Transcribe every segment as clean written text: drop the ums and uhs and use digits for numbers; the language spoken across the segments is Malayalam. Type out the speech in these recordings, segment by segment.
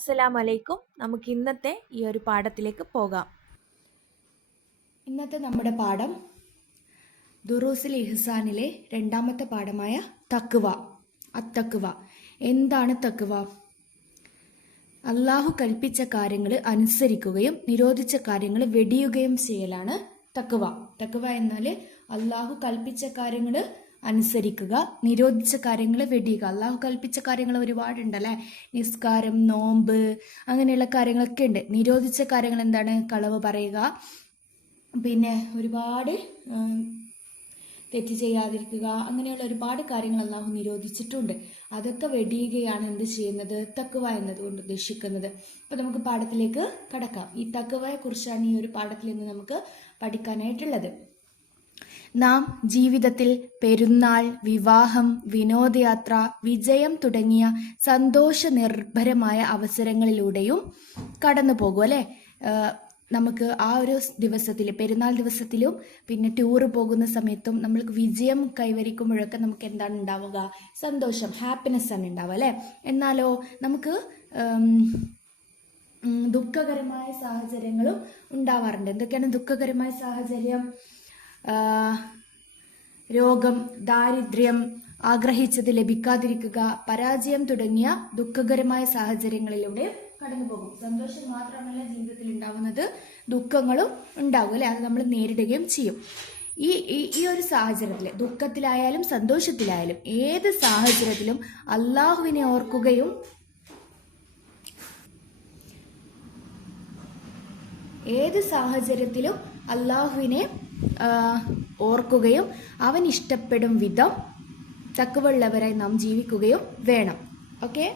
അസ്സലാമലൈക്കും. നമുക്ക് ഇന്നത്തെ ഈ ഒരു പാഠത്തിലേക്ക് പോകാം. ഇന്നത്തെ നമ്മുടെ പാഠം ദുറൂസുൽ ഇഹ്സാനിലെ രണ്ടാമത്തെ പാഠമായ തഖ്വ. അത്തഖ്വ. എന്താണ് തഖ്വ? അള്ളാഹു കൽപ്പിച്ച കാര്യങ്ങൾ അനുസരിക്കുകയും നിരോധിച്ച കാര്യങ്ങൾ വെടിയുകയും ചെയ്യലാണ് തഖ്വ. തഖ്വ എന്നാൽ അള്ളാഹു കൽപ്പിച്ച കാര്യങ്ങൾ അനുസരിക്കുക, നിരോധിച്ച കാര്യങ്ങൾ വെടിയുക. അള്ളാഹു കൽപ്പിച്ച കാര്യങ്ങൾ ഒരുപാടുണ്ടല്ലേ, നിസ്കാരം, നോമ്പ്, അങ്ങനെയുള്ള കാര്യങ്ങളൊക്കെ ഉണ്ട്. നിരോധിച്ച കാര്യങ്ങൾ എന്താണ്? കളവ് പറയുക, പിന്നെ ഒരുപാട് തെറ്റ് ചെയ്യാതിരിക്കുക, അങ്ങനെയുള്ള ഒരുപാട് കാര്യങ്ങൾ അള്ളാഹു നിരോധിച്ചിട്ടുണ്ട്. അതൊക്കെ വെടിയുകയാണ് എന്ത് ചെയ്യുന്നത്? തഖ്വ എന്നതുകൊണ്ട് ഉദ്ദേശിക്കുന്നത്. അപ്പൊ നമുക്ക് പാഠത്തിലേക്ക് കടക്കാം. ഈ തഖ്വയെ കുറിച്ചാണ് ഈ ഒരു പാഠത്തിൽ നിന്ന് നമുക്ക് പഠിക്കാനായിട്ടുള്ളത്. നാം ജീവിതത്തിൽ പെരുന്നാൾ, വിവാഹം, വിനോദയാത്ര, വിജയം തുടങ്ങിയ സന്തോഷ നിർഭരമായ അവസരങ്ങളിലൂടെയും കടന്നു പോകും അല്ലെ. നമുക്ക് ആ ഒരു ദിവസത്തിൽ, പെരുന്നാൾ ദിവസത്തിലും പിന്നെ ടൂറ് പോകുന്ന സമയത്തും നമ്മൾക്ക് വിജയം കൈവരിക്കുമ്പോഴൊക്കെ നമുക്ക് എന്താണ് ഉണ്ടാവുക? സന്തോഷം, ഹാപ്പിനെസ് ആണ് ഉണ്ടാവുക അല്ലെ. എന്നാലോ നമുക്ക് ദുഃഖകരമായ സാഹചര്യങ്ങളും ഉണ്ടാവാറുണ്ട്. എന്തൊക്കെയാണ് ദുഃഖകരമായ സാഹചര്യം? രോഗം, ദാരിദ്ര്യം, ആഗ്രഹിച്ചത് ലഭിക്കാതിരിക്കുക, പരാജയം തുടങ്ങിയ ദുഃഖകരമായ സാഹചര്യങ്ങളിലൂടെ കടന്നു പോകും. സന്തോഷം മാത്രമല്ല ജീവിതത്തിൽ ഉണ്ടാവുന്നത്, ദുഃഖങ്ങളും ഉണ്ടാകും അല്ലെ. അത് നമ്മൾ നേരിടുകയും ചെയ്യും. ഈ ഒരു സാഹചര്യത്തിൽ, ദുഃഖത്തിലായാലും സന്തോഷത്തിലായാലും ഏത് സാഹചര്യത്തിലും അള്ളാഹുവിനെ ഓർക്കുകയും ഓർക്കുകയും അവൻ ഇഷ്ടപ്പെടും വിധം തഖ്വയുള്ളവരായി നാം ജീവിക്കുകയും വേണം. ഓക്കെ,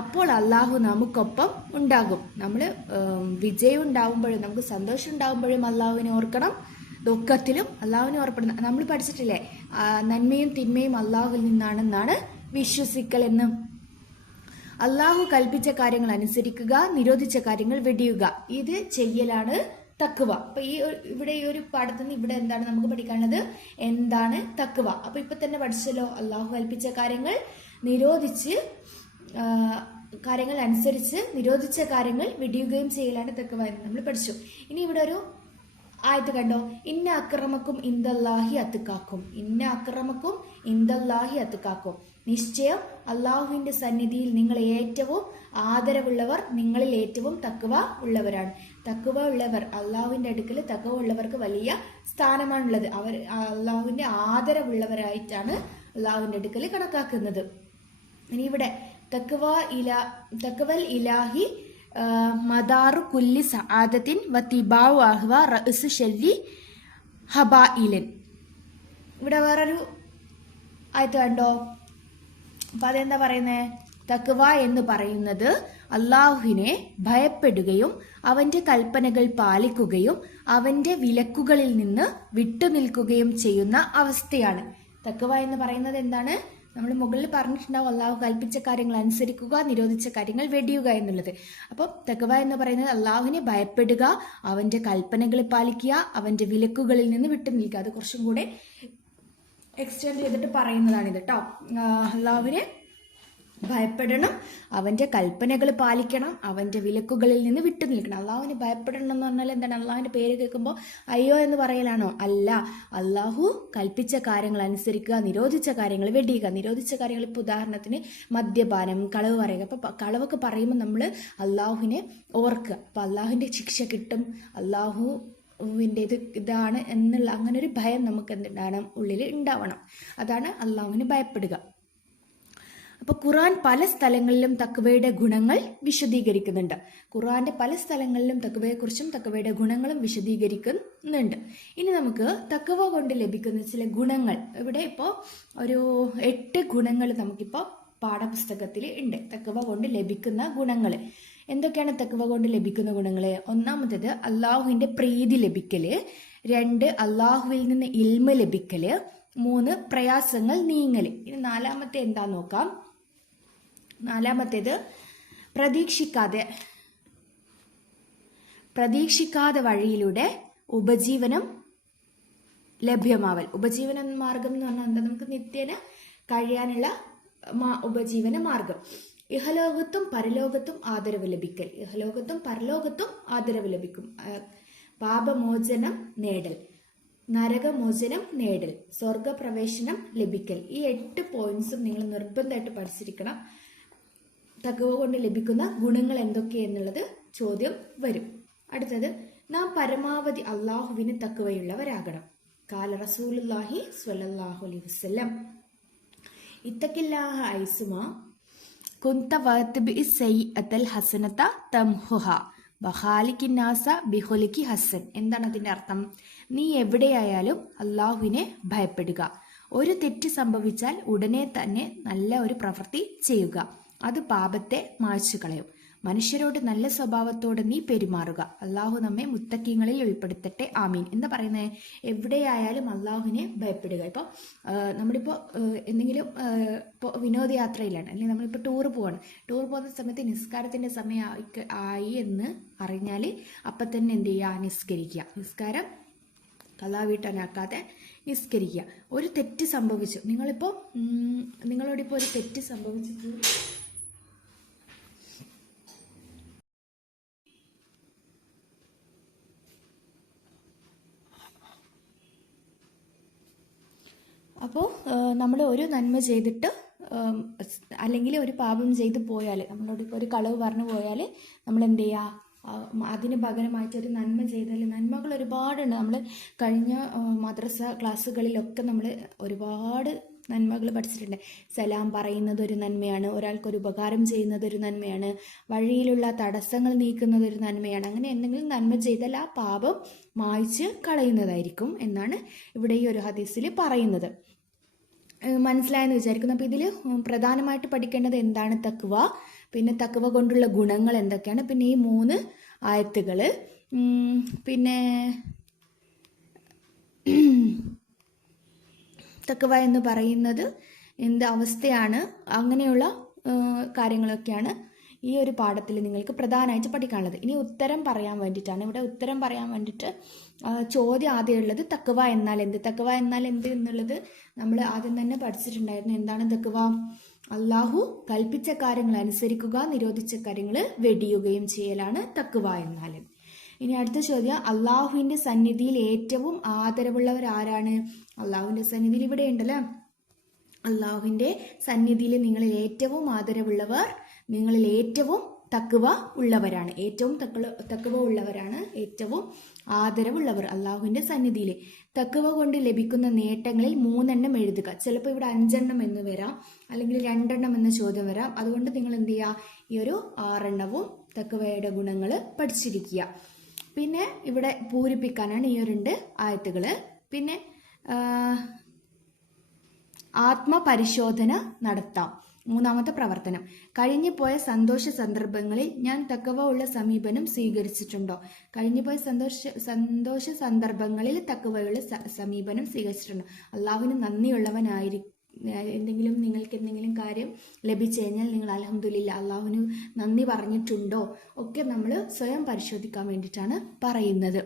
അപ്പോൾ അള്ളാഹു നമുക്കൊപ്പം ഉണ്ടാകും. നമ്മൾ വിജയം ഉണ്ടാവുമ്പോഴും നമുക്ക് സന്തോഷം ഉണ്ടാവുമ്പോഴും അള്ളാഹുവിനെ ഓർക്കണം, ദുഃഖത്തിലും അള്ളാഹുവിനെ ഓർപ്പെടുന്ന. നമ്മൾ പഠിച്ചിട്ടില്ലേ, നന്മയും തിന്മയും അള്ളാഹുവിൽ നിന്നാണെന്നാണ് വിശ്വസിക്കൽ എന്ന്. അള്ളാഹു കൽപ്പിച്ച കാര്യങ്ങൾ അനുസരിക്കുക, നിരോധിച്ച കാര്യങ്ങൾ വെടിയുക. ഇത് ചെയ്യലാണ് തഖ്വ. അപ്പൊ ഇവിടെ ഈ ഒരു പാഠത്തിൽ നിന്ന് ഇവിടെ എന്താണ് നമുക്ക് പഠിക്കാനുള്ളത്? എന്താണ് തഖ്വ? അപ്പൊ ഇപ്പൊ തന്നെ പഠിച്ചല്ലോ, അള്ളാഹു കൽപ്പിച്ച കാര്യങ്ങൾ കാര്യങ്ങൾ അനുസരിച്ച് നിരോധിച്ച കാര്യങ്ങൾ വെടിയുകയും ചെയ്യലാണ് തഖ്വ എന്ന് നമ്മൾ പഠിച്ചു. ഇനി ഇവിടെ ഒരു ആയത്ത് കണ്ടോ? ഇന്ന അക്രമക്കും ഇന്ദല്ലാഹി അത്കാക്കും. ഇന്ന അക്രമക്കും ഇന്ദല്ലാഹി അത്കാക്കും. നിശ്ചയം അള്ളാഹുവിന്റെ സന്നിധിയിൽ നിങ്ങൾ ഏറ്റവും ആദരവുള്ളവർ നിങ്ങളിൽ ഏറ്റവും തഖ്വ ഉള്ളവരാണ്. തഖ്വ ഉള്ളവർ, അള്ളാഹുവിന്റെ അടുക്കൽ തഖ്വ ഉള്ളവർക്ക് വലിയ സ്ഥാനമാണുള്ളത്. അവർ അള്ളാഹുവിന്റെ ആദരവുള്ളവരായിട്ടാണ് അള്ളാഹുവിന്റെ അടുക്കൽ കണക്കാക്കുന്നത്. ഇനി ഇവിടെ തഖ്വൽ ഇലാഹി മദാറു കുല്ലി സആദത്തിൻ വതിബാഉ അഹ്വ റഅ്സു ശല്ലി ഹബായിലൻ. ഇവിടെ വേറൊരു ആയത്ത് കണ്ടോ? അപ്പൊ അതെന്താ പറയുന്നത്? തഖ്വ എന്ന് പറയുന്നത് അള്ളാഹുവിനെ ഭയപ്പെടുകയും അവന്റെ കൽപ്പനകൾ പാലിക്കുകയും അവന്റെ വിലക്കുകളിൽ നിന്ന് വിട്ടുനിൽക്കുകയും ചെയ്യുന്ന അവസ്ഥയാണ്. തഖ്വ എന്ന് പറയുന്നത് എന്താണ്? നമ്മൾ മുകളിൽ പറഞ്ഞിട്ടുണ്ടാവും, അള്ളാഹു കൽപ്പിച്ച കാര്യങ്ങൾ അനുസരിക്കുക, നിരോധിച്ച കാര്യങ്ങൾ വെടിയുക എന്നുള്ളത്. അപ്പം തഖ്വ എന്ന് പറയുന്നത് അള്ളാഹുവിനെ ഭയപ്പെടുക, അവന്റെ കൽപ്പനകൾ പാലിക്കുക, അവന്റെ വിലക്കുകളിൽ നിന്ന് വിട്ടുനിൽക്കുക. അത് കുറച്ചും കൂടെ എക്സ്റ്റെൻഡ് ചെയ്തിട്ട് പറയുന്നതാണിത് കേട്ടോ. അള്ളാഹുവിനെ ഭയപ്പെടണം, അവന്റെ കൽപ്പനകൾ പാലിക്കണം, അവന്റെ വിലക്കുകളിൽ നിന്ന് വിട്ടു നിൽക്കണം. അള്ളാഹുവിനെ ഭയപ്പെടണം എന്ന് പറഞ്ഞാൽ എന്താണ്? അള്ളാഹുവിന്റെ പേര് കേൾക്കുമ്പോൾ അയ്യോ എന്ന് പറയലാണോ? അല്ല. അള്ളാഹു കൽപ്പിച്ച കാര്യങ്ങൾ അനുസരിക്കുക, നിരോധിച്ച കാര്യങ്ങൾ വെടിയുക. നിരോധിച്ച കാര്യങ്ങൾ ഇപ്പോൾ ഉദാഹരണത്തിന് മദ്യപാനം, കളവ് പറയുക. അപ്പൊ കളവൊക്കെ പറയുമ്പോൾ നമ്മൾ അള്ളാഹുവിനെ ഓർക്കുക. അപ്പൊ അള്ളാഹുവിന്റെ ശിക്ഷ കിട്ടും, ഇതാണ് എന്നുള്ള അങ്ങനെ ഒരു ഭയം നമുക്ക് എന്തുണ്ടാവണം? ഉള്ളിൽ ഉണ്ടാവണം. അതാണ് അള്ളാഹുവിനെ ഭയപ്പെടുക. അപ്പൊ ഖുർആൻ പല സ്ഥലങ്ങളിലും തഖ്വയുടെ ഗുണങ്ങൾ വിശദീകരിക്കുന്നുണ്ട്. ഖുർആന്റെ പല സ്ഥലങ്ങളിലും തഖ്വയെക്കുറിച്ചും തഖ്വയുടെ ഗുണങ്ങളും വിശദീകരിക്കുന്നുണ്ട്. ഇനി നമുക്ക് തഖ്വ കൊണ്ട് ലഭിക്കുന്ന ചില ഗുണങ്ങൾ, ഇവിടെ ഇപ്പോൾ ഒരു 8 ഗുണങ്ങൾ നമുക്കിപ്പോ പാഠപുസ്തകത്തിൽ ഉണ്ട്. തഖ്വ കൊണ്ട് ലഭിക്കുന്ന ഗുണങ്ങൾ എന്തൊക്കെയാണ്? തഖ്വ കൊണ്ട് ലഭിക്കുന്ന ഗുണങ്ങൾ: ഒന്നാമത്തേത് അള്ളാഹുവിന്റെ പ്രീതി ലഭിക്കല്, 2 അള്ളാഹുവിൽ നിന്ന് ഇൽമ ലഭിക്കല്, 3 പ്രയാസങ്ങൾ നീങ്ങല്. ഇനി നാലാമത്തെ എന്താ നോക്കാം. നാലാമത്തേത് പ്രതീക്ഷിക്കാതെ വഴിയിലൂടെ ഉപജീവനം ലഭ്യമാവൽ. ഉപജീവന മാർഗം എന്ന് പറഞ്ഞാൽ എന്താ? നമുക്ക് നിത്യേന കഴിയാനുള്ള ഉപജീവന മാർഗം. ഇഹലോകത്തും പരലോകത്തും ആദരവ് ലഭിക്കൽ. ഇഹലോകത്തും പരലോകത്തും ആദരവ് ലഭിക്കും. പാപമോചനം നേടൽ, നരകമോചനം നേടൽ, സ്വർഗപ്രവേശനം ലഭിക്കൽ. ഈ 8 പോയിന്റ്സും നിങ്ങൾ നിർബന്ധമായിട്ട് പഠിച്ചിരിക്കണം. തഖ്വ കൊണ്ട് ലഭിക്കുന്ന ഗുണങ്ങൾ എന്തൊക്കെയെന്നുള്ളത് ചോദ്യം വരും. അടുത്തത്, നാം പരമാവധി അള്ളാഹുവിന് തഖ്വയുള്ളവരാകണം. കാല റസൂലുള്ളാഹി സ്വല്ലല്ലാഹു അലൈഹി വസല്ലം, ഇത്തഖില്ലാഹ ഐസുമ കുന്ത വഅത്ബി സയ്യിഅത്തൽ ഹസനത തംഹുഹ വഖാലിഖിന്നാസ ബിഖുലിഖി ഹസൻ. എന്താണ് അതിന്റെ അർത്ഥം? നീ എവിടെയായാലും അള്ളാഹുവിനെ ഭയപ്പെടുക. ഒരു തെറ്റ് സംഭവിച്ചാൽ ഉടനെ തന്നെ നല്ല ഒരു പ്രവൃത്തി ചെയ്യുക. അത് പാപത്തെ മായ്ച്ചു കളയും. മനുഷ്യരോട് നല്ല സ്വഭാവത്തോടെ നീ പെരുമാറുക. അള്ളാഹു നമ്മെ മുത്തക്കീങ്ങളിൽ ഉൾപ്പെടുത്തട്ടെ, ആമീൻ. എന്താ പറയുന്നത്? എവിടെയായാലും അള്ളാഹുവിനെ ഭയപ്പെടുക. ഇപ്പോൾ നമ്മളിപ്പോൾ എന്തെങ്കിലും ഇപ്പോൾ വിനോദയാത്രയിലാണ്, അല്ലെങ്കിൽ നമ്മളിപ്പോൾ ടൂർ പോവാണ്. ടൂർ പോകുന്ന സമയത്ത് നിസ്കാരത്തിൻ്റെ സമയം ആയി എന്ന് അറിഞ്ഞാൽ അപ്പം തന്നെ എന്ത് ചെയ്യുക? നിസ്കരിക്കുക. നിസ്കാരം കലാ വീട്ടാനാക്കാതെ നിസ്കരിക്കുക. ഒരു തെറ്റ് സംഭവിച്ചു, നിങ്ങളോടിപ്പോൾ ഒരു തെറ്റ് സംഭവിച്ചിട്ട് അപ്പോൾ നമ്മൾ ഒരു നന്മ ചെയ്തിട്ട് അല്ലെങ്കിൽ ഒരു പാപം ചെയ്ത് പോയാൽ, നമ്മളോട് ഇപ്പോൾ ഒരു കളവ് പറഞ്ഞു പോയാൽ നമ്മൾ എന്ത് ചെയ്യുക? അതിന് പകരമായിട്ട് ഒരു നന്മ ചെയ്താൽ, നന്മകൾ ഒരുപാടുണ്ട്. നമ്മൾ കഴിഞ്ഞ മദ്രസ ക്ലാസ്സുകളിലൊക്കെ നമ്മൾ ഒരുപാട് നന്മകൾ പഠിച്ചിട്ടുണ്ട്. സലാം പറയുന്നത് ഒരു നന്മയാണ്, ഒരാൾക്കൊരു ഉപകാരം ചെയ്യുന്നത് ഒരു നന്മയാണ്, വഴിയിലുള്ള തടസ്സങ്ങൾ നീക്കുന്നത് ഒരു നന്മയാണ്. അങ്ങനെ എന്തെങ്കിലും നന്മ ചെയ്താൽ ആ പാപം മായ്ച്ച് കളയുന്നതായിരിക്കും എന്നാണ് ഇവിടെ ഈ ഒരു ഹദീസിൽ പറയുന്നത്. മനസ്സിലായെന്ന് വിചാരിക്കുന്നു. അപ്പോൾ ഇതിൽ പ്രധാനമായിട്ട് പഠിക്കേണ്ടത് എന്താണ്? തഖ്വ, പിന്നെ തഖ്വ കൊണ്ടുള്ള ഗുണങ്ങൾ എന്തൊക്കെയാണ്, പിന്നെ ഈ 3 ആയത്തുകൾ, പിന്നെ തഖ്വ എന്ന് പറയുന്നത് എന്ത് അവസ്ഥയാണ്, അങ്ങനെയുള്ള കാര്യങ്ങളൊക്കെയാണ് ഈ ഒരു പാഠത്തിൽ നിങ്ങൾക്ക് പ്രധാനമായിട്ട് പഠിക്കാനുള്ളത്. ഇനി ഉത്തരം പറയാൻ വേണ്ടിയിട്ടാണ്, ഇവിടെ ഉത്തരം പറയാൻ വേണ്ടിയിട്ട് ചോദ്യം ആദ്യം ഉള്ളത് തഖ്വ എന്നാൽ എന്ത്? തഖ്വ എന്നാൽ എന്ത് എന്നുള്ളത് നമ്മൾ ആദ്യം തന്നെ പഠിച്ചിട്ടുണ്ടായിരുന്നു. എന്താണ് തഖ്വ? അള്ളാഹു കൽപ്പിച്ച കാര്യങ്ങൾ അനുസരിക്കുക, നിരോധിച്ച കാര്യങ്ങൾ വെടിയുകയും ചെയ്യലാണ് തഖ്വ എന്നാൽ. ഇനി അടുത്ത ചോദ്യം, അള്ളാഹുവിൻ്റെ സന്നിധിയിൽ ഏറ്റവും ആദരവുള്ളവർ ആരാണ്? അള്ളാഹുവിൻ്റെ സന്നിധിയിൽ ഇവിടെ ഉണ്ടല്ലോ, അള്ളാഹുവിൻ്റെ സന്നിധിയിൽ നിങ്ങളിൽ ഏറ്റവും ആദരവുള്ളവർ നിങ്ങളിൽ ഏറ്റവും തഖ്വ ഉള്ളവരാണ്. ഏറ്റവും തഖ്വ ഉള്ളവരാണ് ഏറ്റവും ആദരവുള്ളവർ അള്ളാഹുവിൻ്റെ സന്നിധിയിൽ. തഖ്വ കൊണ്ട് ലഭിക്കുന്ന നേട്ടങ്ങളിൽ 3 എഴുതുക. ചിലപ്പോൾ ഇവിടെ 5 എന്ന് വരാം, അല്ലെങ്കിൽ 2 എന്ന ചോദ്യം വരാം. അതുകൊണ്ട് നിങ്ങൾ എന്ത് ചെയ്യുക? ഈ ഒരു 6 തഖ്വയുടെ ഗുണങ്ങൾ പഠിച്ചിരിക്കുക. പിന്നെ ഇവിടെ പൂരിപ്പിക്കാനാണ് ഈ 2 ആയത്തുകൾ. പിന്നെ ആത്മപരിശോധന നടത്താം. 3ാമത്തെ പ്രവർത്തനം, കഴിഞ്ഞുപോയ സന്തോഷ സന്ദർഭങ്ങളിൽ ഞാൻ തഖ്വ ഉള്ള സമീപനം സ്വീകരിച്ചിട്ടുണ്ടോ? കഴിഞ്ഞുപോയ സന്തോഷ സന്ദർഭങ്ങളിൽ തഖ്വയുള്ള സമീപനം സ്വീകരിച്ചിട്ടുണ്ടോ? അള്ളാഹുവിന് നന്ദിയുള്ളവനായിരിക്കും. നിങ്ങൾക്ക് എന്തെങ്കിലും കാര്യം ലഭിച്ചു കഴിഞ്ഞാൽ നിങ്ങൾ അൽഹംദുലില്ലാ അള്ളാഹുവിന് നന്ദി പറഞ്ഞിട്ടുണ്ടോ ഒക്കെ നമ്മൾ സ്വയം പരിശോധിക്കാൻ വേണ്ടിയിട്ടാണ് പറയുന്നത്.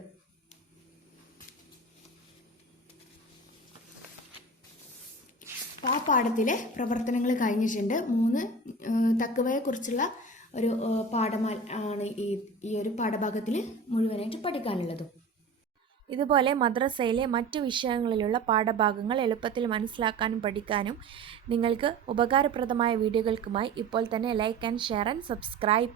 ആ പാഠത്തിലെ പ്രവർത്തനങ്ങൾ കഴിഞ്ഞിട്ടുണ്ട്. 3 തഖ്വയെക്കുറിച്ചുള്ള ഒരു പാഠമാണ് ഈ ഒരു പാഠഭാഗത്തിൽ മുഴുവനായിട്ട് പഠിക്കാനുള്ളതും. ഇതുപോലെ മദ്രസയിലെ മറ്റു വിഷയങ്ങളിലുള്ള പാഠഭാഗങ്ങൾ എളുപ്പത്തിൽ മനസ്സിലാക്കാനും പഠിക്കാനും നിങ്ങൾക്ക് ഉപകാരപ്രദമായ വീഡിയോകൾക്കുമായി ഇപ്പോൾ തന്നെ like and share and subscribe.